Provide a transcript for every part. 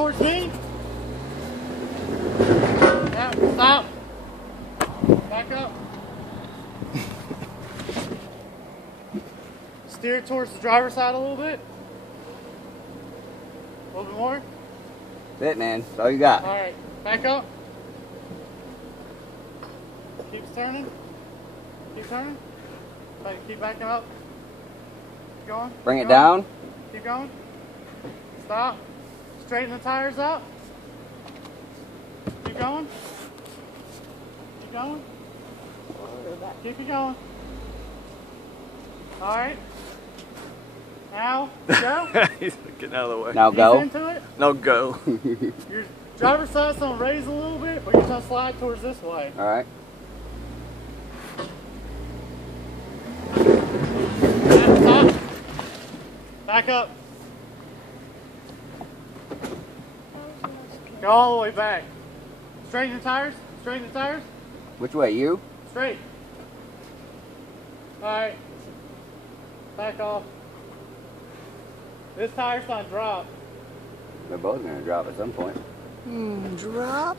towards me. Yeah, stop. Back up. Steer towards the driver's side a little bit. A little bit more. That's it, man. That's all you got. All right, back up. Keep turning. Keep turning. Keep backing up. Keep going. Bring Keep it going. down. Keep going. Stop. Straighten the tires up. Keep going. Keep going. Keep it going. All right. Now, go. He's getting out of the way. Now go. Ease into it. No, go. Your driver's side's going to raise a little bit, but you're going to slide towards this way. All right. Stop. Back up. Go all the way back. Straighten the tires. Straighten the tires. Which way? You? Straight. Alright. Back off. This tire's gonna drop. They're both gonna drop at some point. Drop.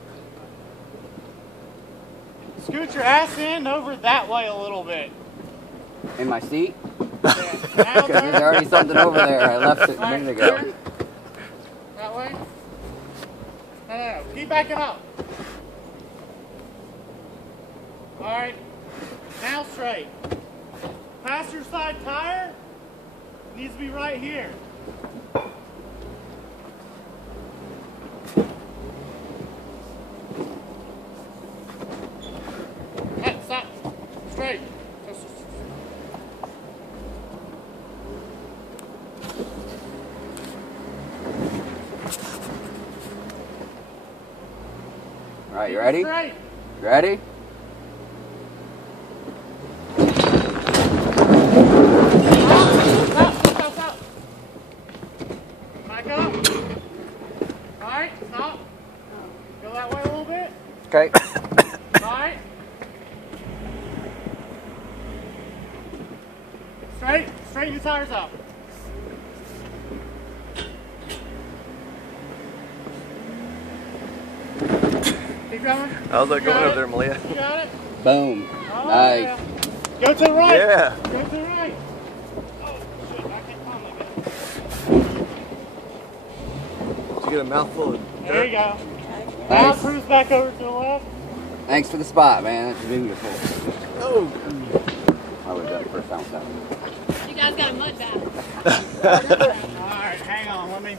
Scoot your ass in over that way a little bit. In my seat? Yeah. Now Because there's already something over there. I left it a Alright, minute ago. turn. That way. No. Keep backing up. Alright. Now straight. Passenger side tire needs to be right here. Hey, stop. Straight. All right, you ready? Straight. You ready? Stop. Back up. Alright, stop. Go that way a little bit. Okay. Alright. Straighten your tires out. Keep going. How's that You going got over it? there, Malia? You got it? Boom. Oh, Nice. yeah. Go to the right. Yeah. Go to the right. Oh, shit. I can't find that guy. Did you get a mouthful of There you go. Now Nice. cruise back over to the left. Thanks for the spot, man. That's beautiful. Oh. I would have done it first time. You guys got a mud bath. Alright, hang on. Let me